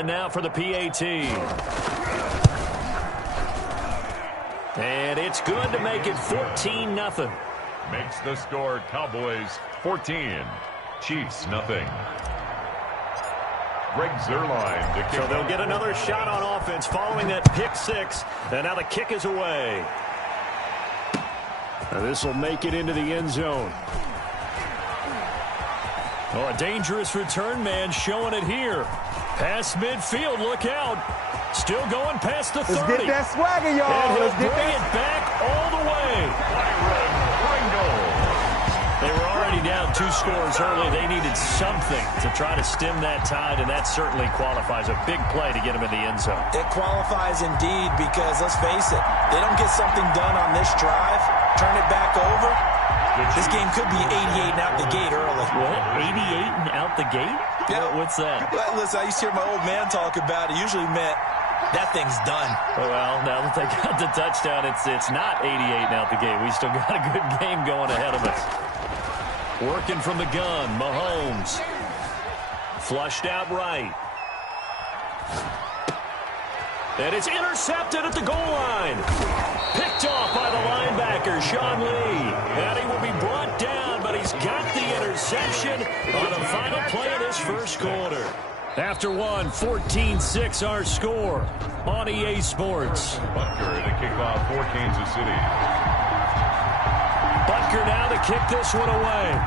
line now for the PAT. And it's good to make it 14-0. Makes the score Cowboys 14, Chiefs nothing. Greg Zuerlein to kick. So they'll get another shot on offense following that pick six. And now the kick is away. This will make it into the end zone. Oh, a dangerous return man showing it here. Past midfield, look out. Still going past the 30. Let's get that swagger, y'all. And he'll bring it back all the way. They were already down 2 scores early. They needed something to try to stem that tide, and that certainly qualifies. A big play to get them in the end zone. It qualifies indeed because, let's face it, they don't get something done on this drive, turn it back over, this game could be 88 and out the gate early. What? 88 and out the gate? Yeah. What's that? Well, listen, I used to hear my old man talk about it. Usually meant that thing's done. Well, now that they got the touchdown, it's not 88 and out the gate. We still got a good game going ahead of us. Working from the gun, Mahomes. Flushed out right. And it's intercepted at the goal line. Picked off by the linebacker, Sean Lee. And he will be brought down, but he's got the interception on the final play of this first quarter. After one, 14-6 our score on EA Sports. Butker to kick off for Kansas City. Butker now to kick this one away.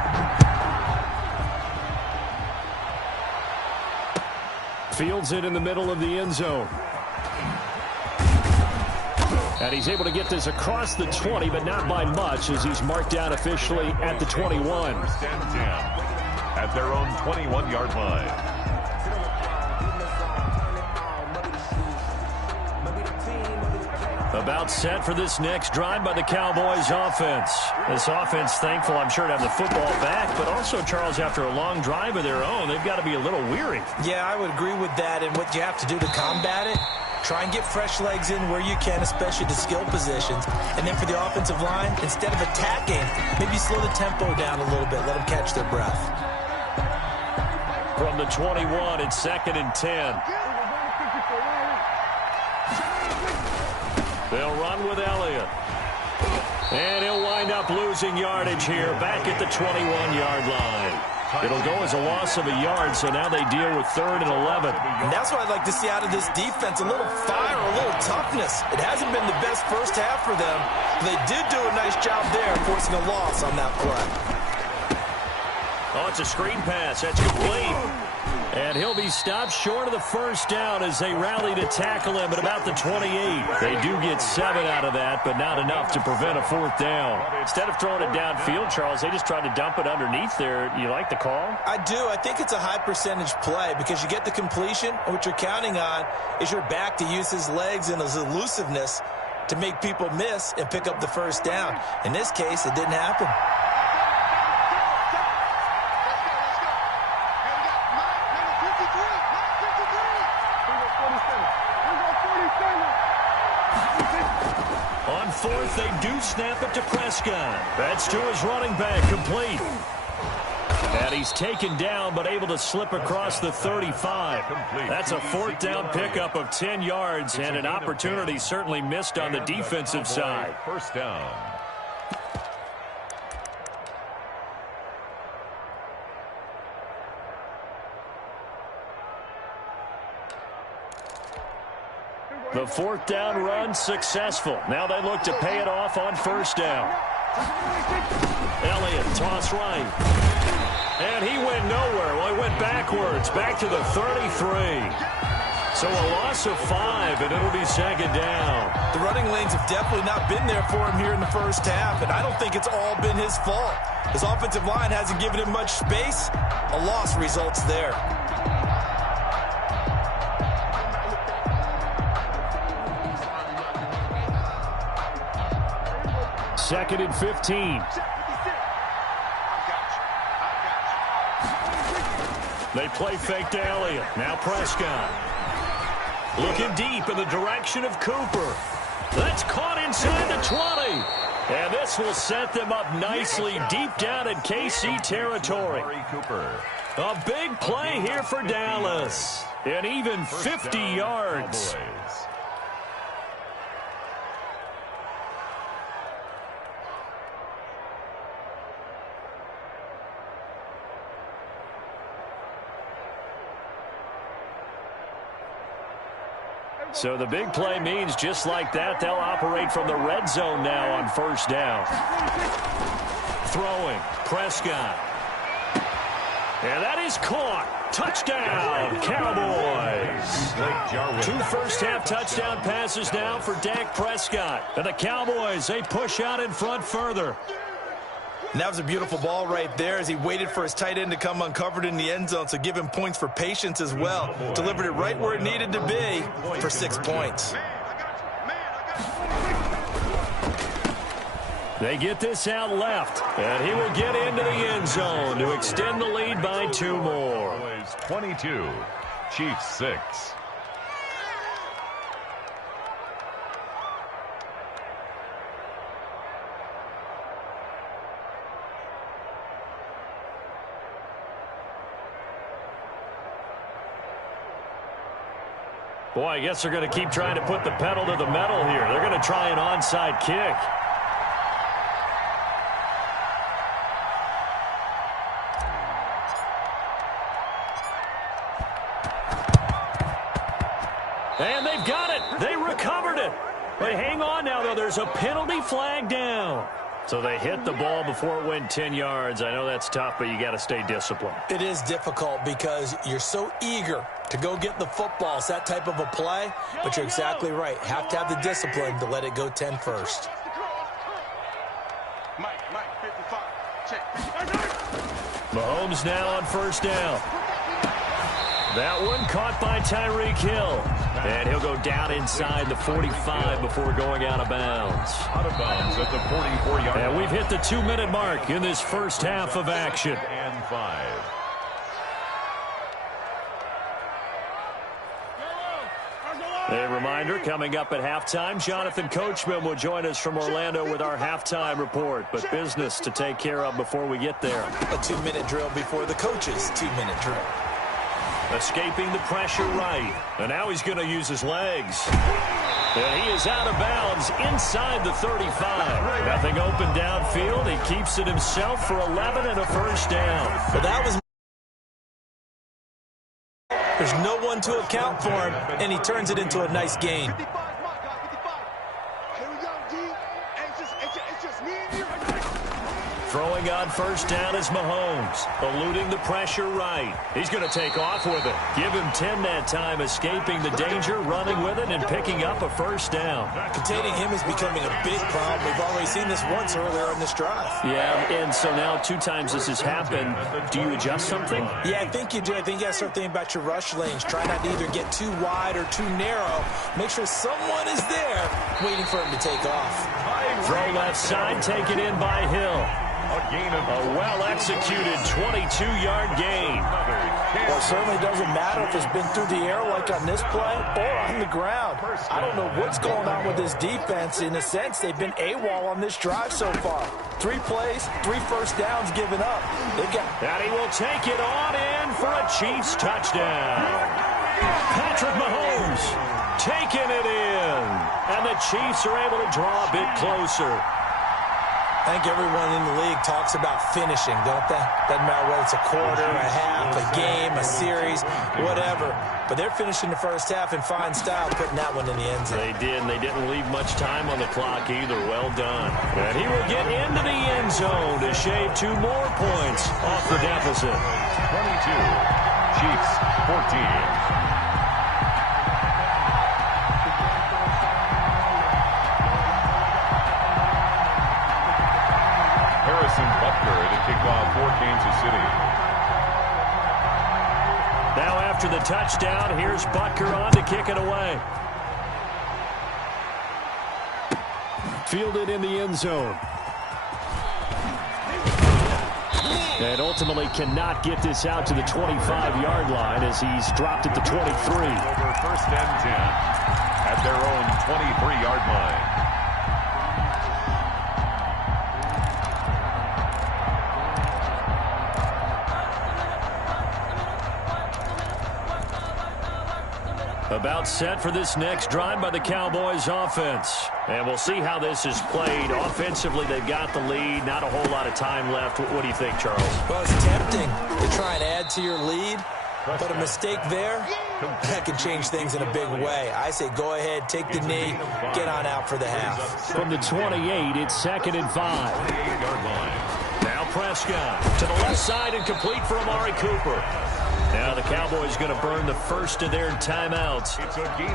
Fields it in the middle of the end zone. And he's able to get this across the 20, but not by much, as he's marked down officially at the 21. First and 10 at their own 21-yard line. About set for this next drive by the Cowboys offense. This offense thankful, I'm sure, to have the football back, but also, Charles, after a long drive of their own, they've got to be a little weary. Yeah, I would agree with that, and what you have to do to combat it, try and get fresh legs in where you can, especially the skill positions. And then for the offensive line, instead of attacking, maybe slow the tempo down a little bit, let them catch their breath. From the 21, it's 2nd and 10. They'll run with Elliott. And he'll wind up losing yardage here back at the 21-yard line. It'll go as a loss of a yard, so now they deal with 3rd and 11. And that's what I'd like to see out of this defense, a little fire, a little toughness. It hasn't been the best first half for them. They did do a nice job there, forcing a loss on that play. Oh, it's a screen pass. That's complete. And he'll be stopped short of the first down as they rally to tackle him at about the 28. They do get 7 out of that, but not enough to prevent a 4th down. Instead of throwing it downfield, Charles, they just tried to dump it underneath there. You like the call? I do. I think it's a high percentage play because you get the completion, and what you're counting on is your back to use his legs and his elusiveness to make people miss and pick up the first down. In this case, it didn't happen. On 4th, they do snap it to Prescott. That's to his running back, complete. And he's taken down, but able to slip across the 35. That's a 4th down pickup of 10 yards, and an opportunity certainly missed on the defensive side. First down. The 4th down run successful. Now they look to pay it off on 1st down. Elliott, toss right. And he went nowhere. Well, he went backwards, back to the 33. So a loss of 5, and it'll be 2nd down. The running lanes have definitely not been there for him here in the first half, and I don't think it's all been his fault. His offensive line hasn't given him much space. A loss results there. 2nd and 15. They play fake to Elliott. Now Prescott. Looking deep in the direction of Cooper. That's caught inside the 20. And this will set them up nicely deep down in KC territory. Cooper. A big play here for Dallas. And even 50 yards. Cowboys. So the big play means just like that, they'll operate from the red zone now on first down. Throwing, Prescott. And that is caught. Touchdown, Cowboys. 2 first-half touchdown passes now for Dak Prescott. And the Cowboys, they push out in front further. And that was a beautiful ball right there as he waited for his tight end to come uncovered in the end zone, so give him points for patience as well. Delivered it right where it needed to be for 6 points. They get this out left, and he will get into the end zone to extend the lead by 2 more. 22, Chiefs 6. Boy, I guess they're going to keep trying to put the pedal to the metal here. They're going to try an onside kick. And they've got it. They recovered it. But hang on now, though. There's a penalty flag down. So they hit the ball before it went 10 yards. I know that's tough, but you got to stay disciplined. It is difficult because you're so eager to go get the football. It's that type of a play, but you're exactly right. Have to have the discipline to let it go 10 first. Mahomes now on first down. That one caught by Tyreek Hill. And he'll go down inside the 45 before going out of bounds. Out of bounds at the 44-yard line. And we've hit the 2-minute mark in this first half of action. And 5. A reminder, coming up at halftime, Jonathan Coachman will join us from Orlando with our halftime report. But business to take care of before we get there. A 2-minute drill before the coach's 2-minute drill. Escaping the pressure right. And now he's going to use his legs. And he is out of bounds inside the 35. Nothing open downfield. He keeps it himself for 11 and a first down. Well, that was... There's no one to account for him, and he turns it into a nice gain. Throwing on first down is Mahomes, eluding the pressure right. He's going to take off with it. Give him 10 that time, escaping the danger, running with it, and picking up a first down. Containing him is becoming a big problem. We've already seen this once earlier in this drive. Yeah, and so now 2 times this has happened. Do you adjust something? Yeah, I think you do. I think you got to start thinking about your rush lanes. Try not to either get too wide or too narrow. Make sure someone is there waiting for him to take off. Throw left side, taken in by Hill. A well-executed 22-yard gain. Well, it certainly doesn't matter if it's been through the air like on this play or on the ground. I don't know what's going on with this defense. In a sense, they've been AWOL on this drive so far. 3 plays, 3 first downs given up. And he will take it on in for a Chiefs touchdown. Patrick Mahomes taking it in. And the Chiefs are able to draw a bit closer. I think everyone in the league talks about finishing, don't they? Doesn't matter whether it's a quarter, a half, a game, a series, whatever. But they're finishing the first half in fine style, putting that one in the end zone. They did, and they didn't leave much time on the clock either. Well done. And he will get into the end zone to shave 2 more points off the deficit. 22, Chiefs 14. Butker to kick off for Kansas City. Now after the touchdown, here's Butker on to kick it away. Fielded in the end zone. And ultimately cannot get this out to the 25-yard line as he's dropped at the 23. Over first and 10 at their own 23-yard line. About set for this next drive by the Cowboys offense. And we'll see how this is played. Offensively, they've got the lead. Not a whole lot of time left. What do you think, Charles? Well, it's tempting to try and add to your lead, but a mistake there, that can change things in a big way. I say go ahead, take the knee, get on out for the half. From the 28, it's 2nd and 5. Now Prescott to the left side and complete for Amari Cooper. Now the Cowboys going to burn the first of their timeouts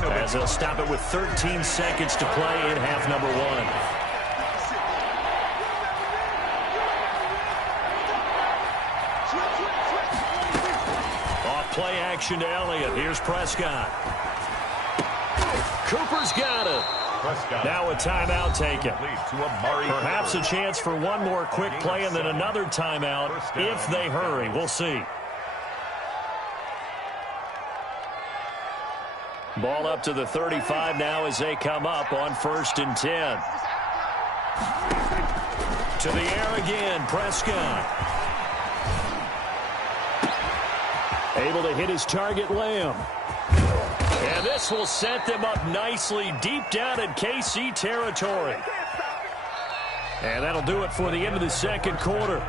as they'll stop it with 13 seconds to play in half number 1. Off play action to Elliott. Here's Prescott. Cooper's got it. Now a timeout taken. Perhaps a chance for one more quick play and then another timeout if they hurry. We'll see. Ball up to the 35 now as they come up on 1st and 10. To the air again, Prescott. Able to hit his target, Lamb. And this will set them up nicely deep down in KC territory. And that'll do it for the end of the second quarter.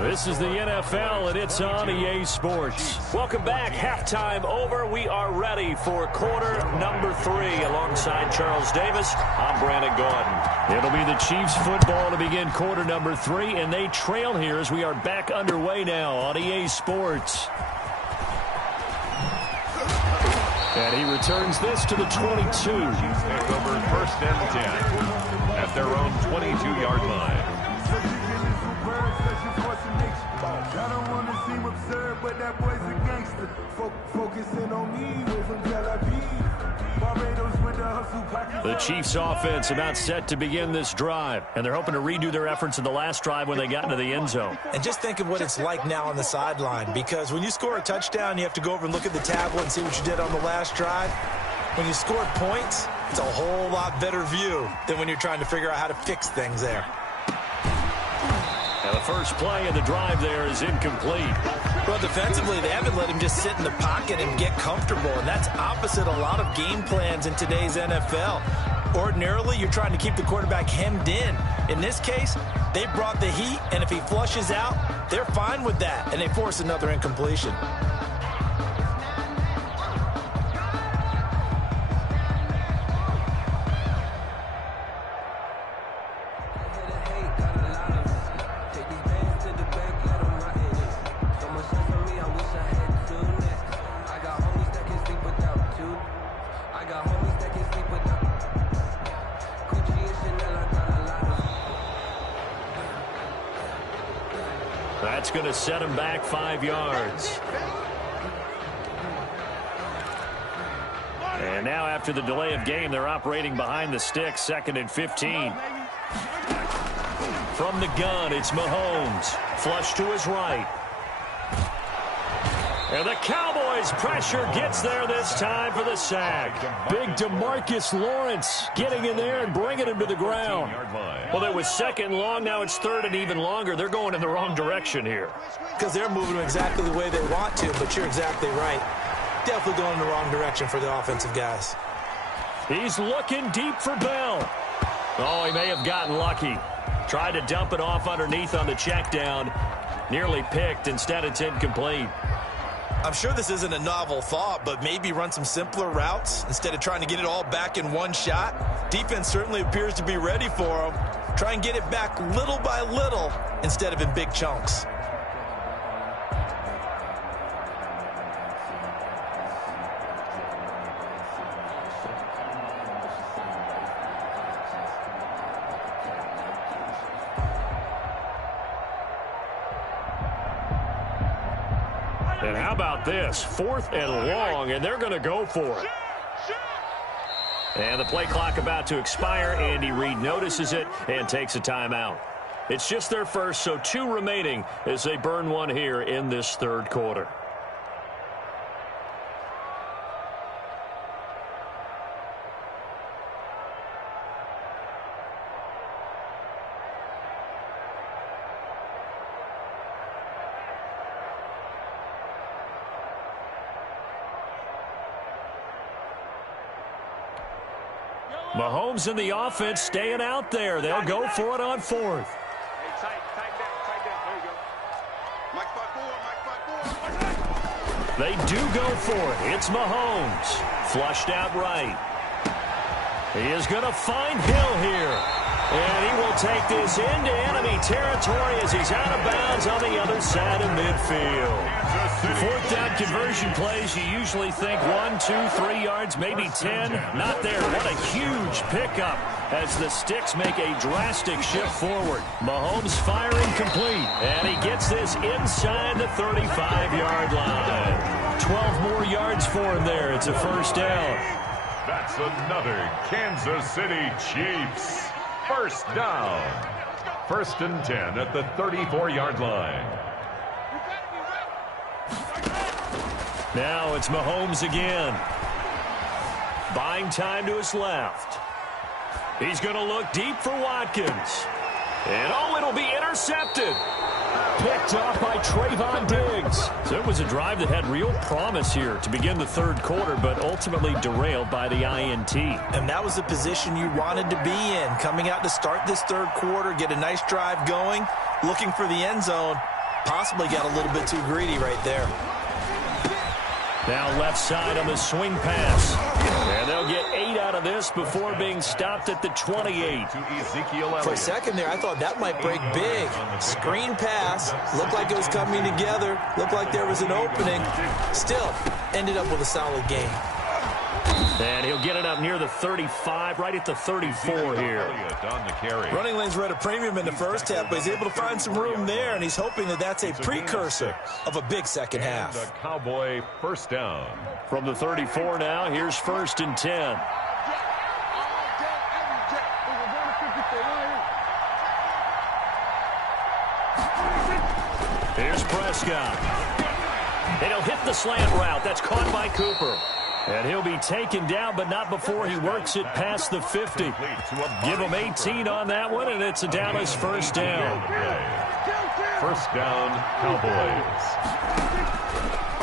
This is the NFL, and it's on EA Sports. Welcome back. Halftime over. We are ready for quarter number 3. Alongside Charles Davis, I'm Brandon Gordon. It'll be the Chiefs football to begin quarter number 3, and they trail here as we are back underway now on EA Sports. And he returns this to the 22. Chiefs take over 1st and 10 at their own 22-yard line. I don't want to seem absurd, but that boy's a gangster. Focusing on me with some Barbados with the hustle pocket. The Chiefs offense about set to begin this drive, and they're hoping to redo their efforts in the last drive when they got into the end zone. And just think of what it's like now on the sideline, because when you score a touchdown, you have to go over and look at the tablet and see what you did on the last drive. When you score points, it's a whole lot better view than when you're trying to figure out how to fix things there. Now the first play of the drive there is incomplete. Well, defensively, they haven't let him just sit in the pocket and get comfortable, and that's opposite a lot of game plans in today's NFL. Ordinarily, you're trying to keep the quarterback hemmed in. In this case, they brought the heat, and if he flushes out, they're fine with that, and they force another incompletion. That's going to set him back 5 yards. And now after the delay of game, they're operating behind the sticks, 2nd and 15. From the gun, it's Mahomes. Flush to his right. And the Cowboys pressure gets there this time for the sack. Big DeMarcus Lawrence getting in there and bringing him to the ground. Well, it was 2nd and long. Now it's 3rd and even longer. They're going in the wrong direction here. Because they're moving exactly the way they want to, but you're exactly right. Definitely going in the wrong direction for the offensive guys. He's looking deep for Bell. Oh, he may have gotten lucky. Tried to dump it off underneath on the check down. Nearly picked. Instead, it's incomplete. I'm sure this isn't a novel thought, but maybe run some simpler routes instead of trying to get it all back in one shot. Defense certainly appears to be ready for him. Try and get it back little by little instead of in big chunks. And how about this? 4th and long, and they're going to go for it. And the play clock about to expire. Andy Reid notices it and takes a timeout. It's just their first, so 2 remaining as they burn one here in this 3rd quarter. Mahomes and the offense staying out there. They'll go for it on fourth. They do go for it. It's Mahomes. Flushed out right. He is going to find Hill here. And he will take this into enemy territory as he's out of bounds on the other side of midfield. Fourth down conversion plays, you usually think 1, 2, 3 yards, maybe 10. Not there. What a huge pickup as the sticks make a drastic shift forward. Mahomes firing complete. And he gets this inside the 35-yard line. 12 more yards for him there. It's a first down. That's another Kansas City Chiefs first down. 1st and 10 at the 34-yard line. Now it's Mahomes again. Buying time to his left. He's going to look deep for Watkins. And oh, it'll be intercepted. Picked off by Trayvon Diggs. So it was a drive that had real promise here to begin the third quarter, but ultimately derailed by the INT. And that was the position you wanted to be in. Coming out to start this third quarter, get a nice drive going, looking for the end zone. Possibly got a little bit too greedy right there. Now left side on the swing pass. And they'll get 8 out of this before being stopped at the 28. For a second there, I thought that might break big. Screen pass. Looked like it was coming together. Looked like there was an opening. Still, ended up with a solid game. And he'll get it up near the 35, right at the 34 here. Running lanes were at a premium in the first half, but he's able to find some room there, and he's hoping that that's a precursor of a big second half. The Cowboy first down. From the 34 now, here's 1st and 10. Here's Prescott. And he'll hit the slant route. That's caught by Cooper. And he'll be taken down, but not before he works it past the 50. Give him 18 on that one, and it's a Dallas first down. First down, Cowboys.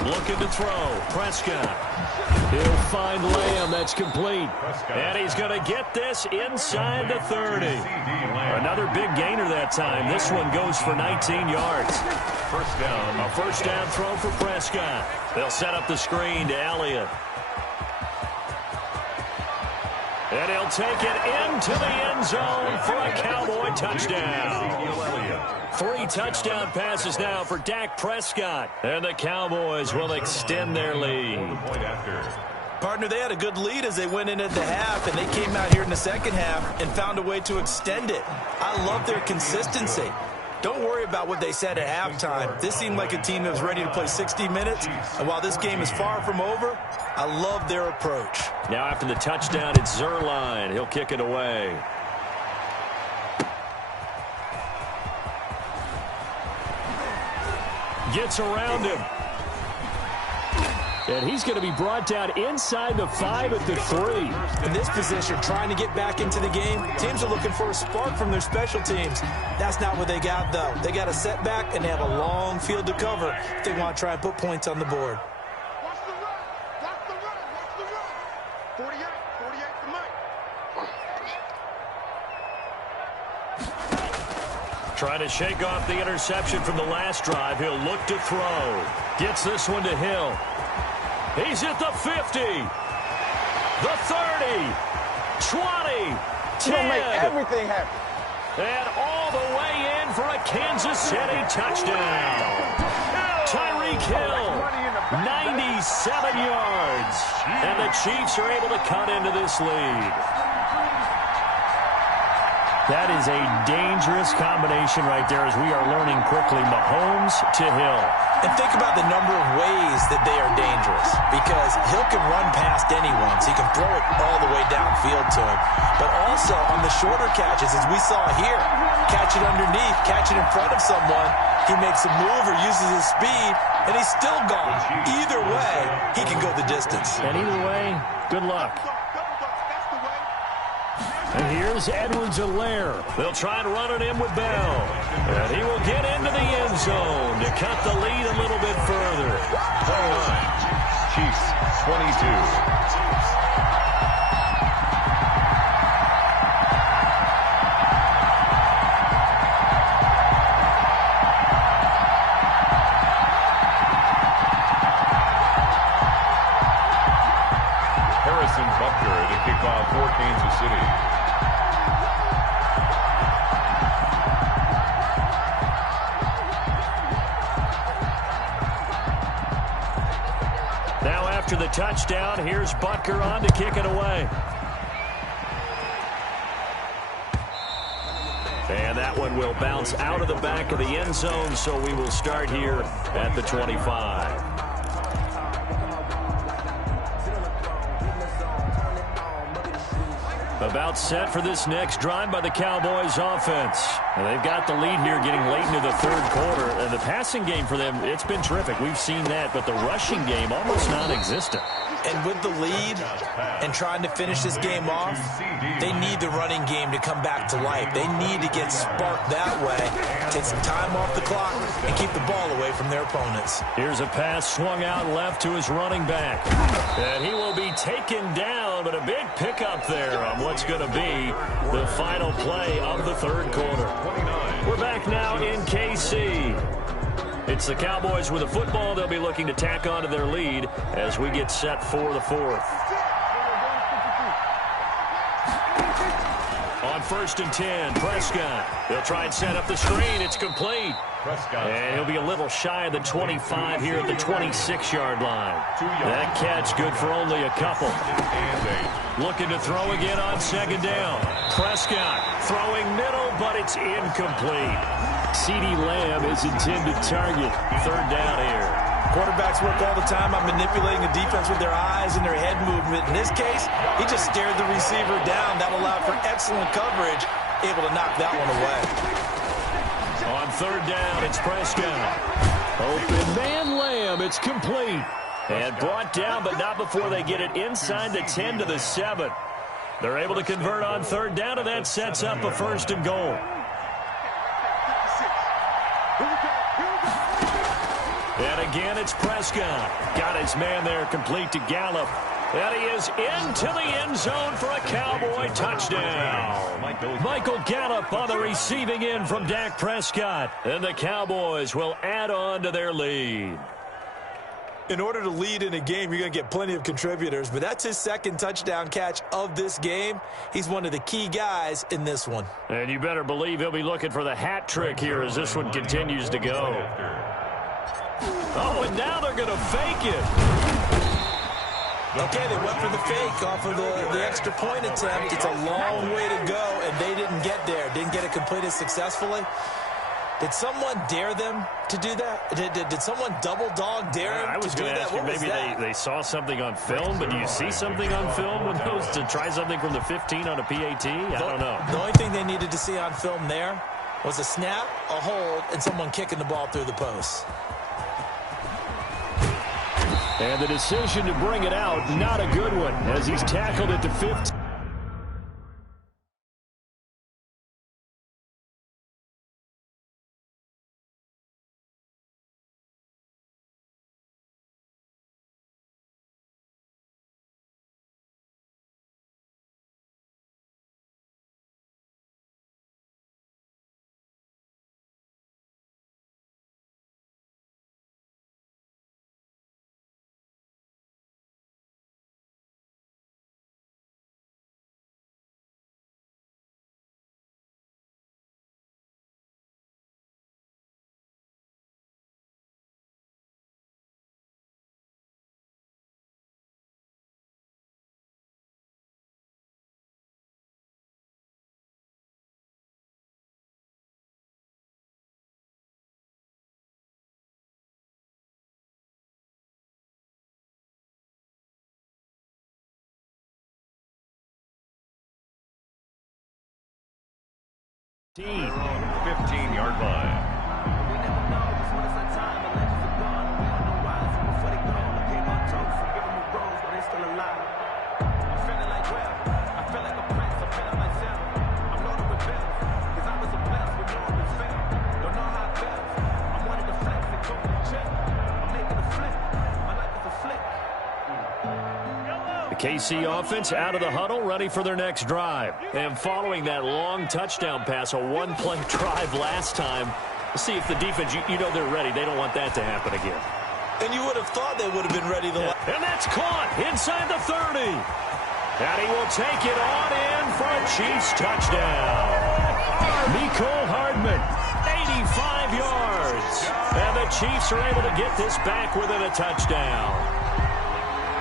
Looking to throw. Prescott. He'll find Lamb. That's complete. And he's going to get this inside the 30. Another big gainer that time. This one goes for 19 yards. First down. A first down throw for Prescott. They'll set up the screen to Elliott. And he'll take it into the end zone for a Cowboy touchdown. 3 touchdown passes now for Dak Prescott. And the Cowboys will extend their lead. Partner, they had a good lead as they went in at the half, and they came out here in the second half and found a way to extend it. I love their consistency. Don't worry about what they said at halftime. This seemed like a team that was ready to play 60 minutes, and while this game is far from over, I love their approach. Now after the touchdown, it's Zerline. He'll kick it away. Gets around him. And he's going to be brought down inside the 5 at the 3. In this position, trying to get back into the game, teams are looking for a spark from their special teams. That's not what they got, though. They got a setback, and they have a long field to cover if they want to try and put points on the board. Watch the run. Watch the run. Watch the run. 48 to Mike. Trying to shake off the interception from the last drive. He'll look to throw. Gets this one to Hill. He's at the 50, the 30, 20, 10. Make everything happen. And all the way in for a Kansas City touchdown. Tyreek Hill, 97 yards. And the Chiefs are able to cut into this lead. That is a dangerous combination right there as we are learning quickly. Mahomes to Hill. And think about the number of ways that they are dangerous, because Hill can run past anyone, so he can throw it all the way downfield to him. But also on the shorter catches, as we saw here, catch it underneath, catch it in front of someone, he makes a move or uses his speed, and he's still gone. Either way, he can go the distance. And either way, good luck. And here's Edwards-Helaire. They'll try and run it in with Bell. And he will get into the end zone to cut the lead a little bit further. Play line. Chiefs 22. Harrison Butker to kick off for Kansas City. Now after the touchdown, here's Butker on to kick it away. And that one will bounce out of the back of the end zone, so we will start here at the 25. About set for this next drive by the Cowboys offense. And they've got the lead here getting late into the third quarter. And the passing game for them, it's been terrific. We've seen that, but the rushing game almost non-existent. And with the lead and trying to finish this game off, they need the running game to come back to life. They need to get sparked that way, take some time off the clock, and keep the ball away from their opponents. Here's a pass swung out left to his running back. And he will be taken down, but a big pickup there on what's going to be the final play of the third quarter. We're back now in KC. It's the Cowboys with a football. They'll be looking to tack on to their lead as we get set for the fourth. On 1st and 10, Prescott. They'll try and set up the screen. It's complete. And he'll be a little shy of the 25 here at the 26-yard line. That catch good for only a couple. Looking to throw again on 2nd down. Prescott throwing middle, but it's incomplete. CeeDee Lamb is intended target. 3rd down here. Quarterbacks work all the time on manipulating the defense with their eyes and their head movement. In this case, he just stared the receiver down. That allowed for excellent coverage, able to knock that one away. On 3rd down, it's Prescott. Open man Lamb. It's complete. And brought down, but not before they get it inside the 10 to the 7. They're able to convert on 3rd down, and that sets up a 1st and goal. And again, it's Prescott. Got his man there, complete to Gallup. And he is into the end zone for a Cowboy touchdown. Michael Gallup on the receiving end from Dak Prescott. And the Cowboys will add on to their lead. In order to lead in a game, you're going to get plenty of contributors, but that's his 2nd touchdown catch of this game. He's one of the key guys in this one. And you better believe he'll be looking for the hat trick here as this one continues to go. Oh, and now they're going to fake it. Okay, they went for the fake off of the extra point attempt. It's a long way to go, and they didn't get there. Didn't get it completed successfully. Did someone dare them to do that? Did someone double dog dare them to do that? I was going to ask you, maybe they saw something on film, but do you see something on film with those to try something from the 15 on a PAT? I don't know. The only thing they needed to see on film there was a snap, a hold, and someone kicking the ball through the post. And the decision to bring it out, not a good one, as he's tackled at the 15. On 15-yard line. KC offense out of the huddle, ready for their next drive. And following that long touchdown pass, a one-play drive last time, see if the defense, you know they're ready. They don't want that to happen again. And you would have thought they would have been ready to... And that's caught inside the 30. And he will take it on in for a Chiefs touchdown. Mecole Hardman, 85 yards. And the Chiefs are able to get this back within a touchdown.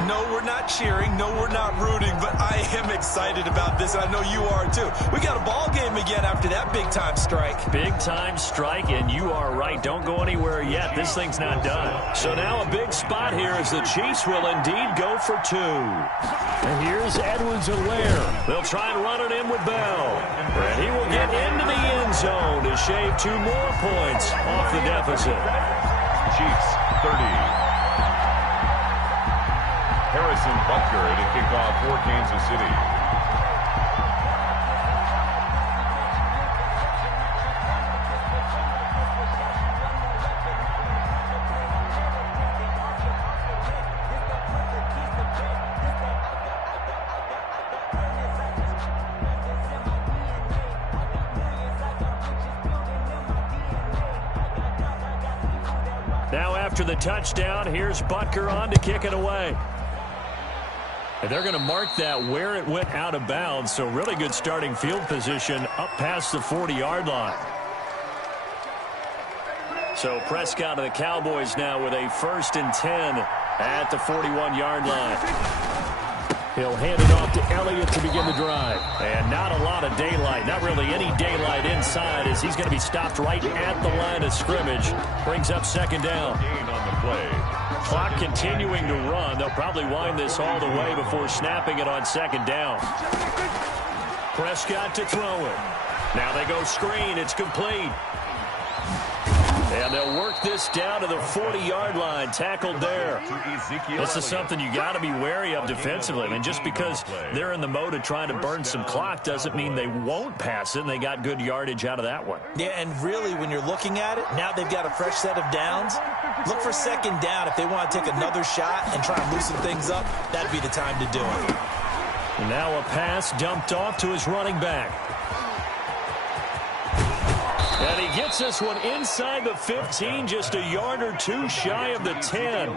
No, we're not cheering. No, we're not rooting. But I am excited about this, and I know you are too. We got a ball game again after that big-time strike. Big-time strike, and you are right. Don't go anywhere yet. This thing's not done. So now a big spot here as the Chiefs will indeed go for 2. And here's Edwards-Helaire. They'll try and run it in with Bell. And he will get into the end zone to shave 2 more points off the deficit. Chiefs 30. Harrison Butker to kick off for Kansas City. Now after the touchdown, here's Butker on to kick it away. And they're going to mark that where it went out of bounds, so really good starting field position up past the 40-yard line. So Prescott of the Cowboys now with a 1st and 10 at the 41-yard line. He'll hand it off to Elliott to begin the drive. And not a lot of daylight, not really any daylight inside, as he's going to be stopped right at the line of scrimmage. Brings up 2nd down. Gain on the play. Clock continuing to run. They'll probably wind this all the way before snapping it on 2nd down. Prescott to throw it. Now they go screen. It's complete. And they'll work this down to the 40-yard line. Tackled there. This is something you got to be wary of defensively. I mean, just because they're in the mode of trying to burn some clock doesn't mean they won't pass it, and they got good yardage out of that one. Yeah, and really, when you're looking at it, now they've got a fresh set of downs. Look for 2nd down. If they want to take another shot and try and loosen things up, that'd be the time to do it. And now a pass dumped off to his running back. And he gets this one inside the 15, just a yard or 2 shy of the 10.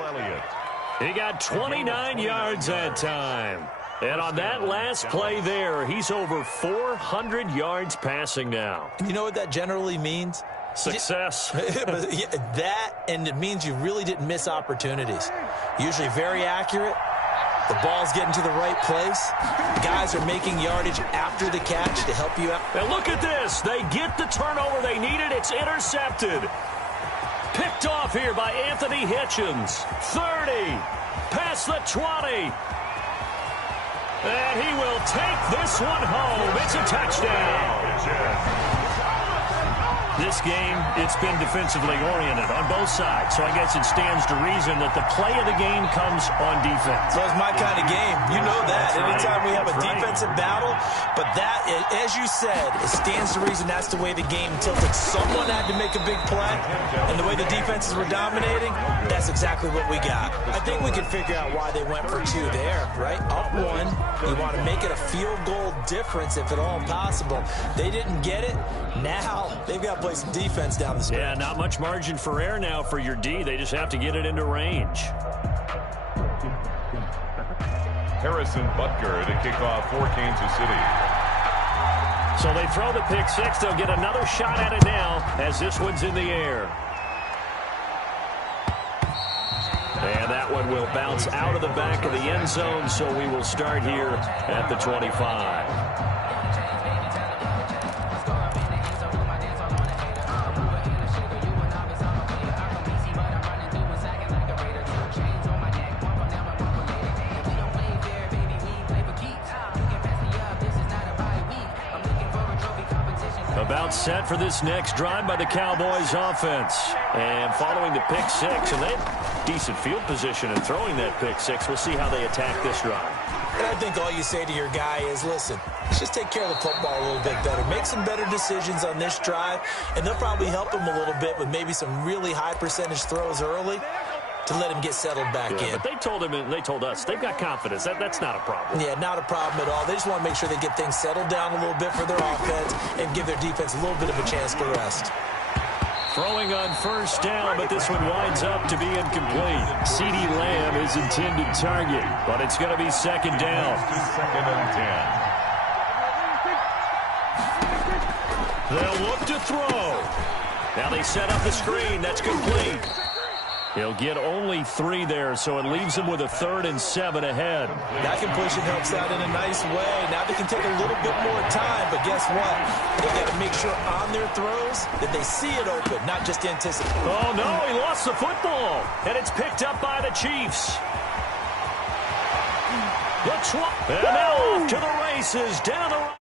He got 29 yards that time. And on that last play there, he's over 400 yards passing now. You know what that generally means? Success. That, and it means you really didn't miss opportunities. Usually very accurate. The ball's getting to the right place. Guys are making yardage after the catch to help you out. And look at this. They get the turnover they needed. It's intercepted. Picked off here by Anthony Hitchens. 30. Past the 20. And he will take this one home. It's a touchdown. This game, it's been defensively oriented on both sides, so I guess it stands to reason that the play of the game comes on defense. Well, it's my kind of game. You know that. Anytime we have a defensive battle, but that, as you said, it stands to reason that's the way the game tilted. Someone had to make a big play, and the way the defenses were dominating, that's exactly what we got. I think we can figure out why they went for 2 there, right? Up 1, you want to make it a field goal difference if at all possible. They didn't get it. Now they've got to play some defense down the stretch. Yeah, not much margin for error now for your D. They just have to get it into range. Harrison Butker to kick off for Kansas City. So they throw the pick 6. They'll get another shot at it now as this one's in the air. And that one will bounce out of the back of the end zone, so we will start here at the 25. About set for this next drive by the Cowboys offense. And following the pick 6, and they had decent field position in throwing that pick 6. We'll see how they attack this drive. And I think all you say to your guy is, listen, let's just take care of the football a little bit better. Make some better decisions on this drive, and they'll probably help him a little bit with maybe some really high percentage throws early to let him get settled back in. But they told him, and they told us, they've got confidence. That's not a problem. Yeah, not a problem at all. They just want to make sure they get things settled down a little bit for their offense and give their defense a little bit of a chance to rest. Throwing on first down, but this one winds up to be incomplete. CeeDee Lamb is intended target, but it's going to be second down. Second and 10. They'll look to throw. Now they set up the screen. That's complete. He'll get only 3 there, so it leaves him with a 3rd and 7 ahead. That completion helps out in a nice way. Now they can take a little bit more time, but guess what? They got to make sure on their throws that they see it open, not just anticipate. Oh, no, he lost the football, and it's picked up by the Chiefs. And now off to the races down the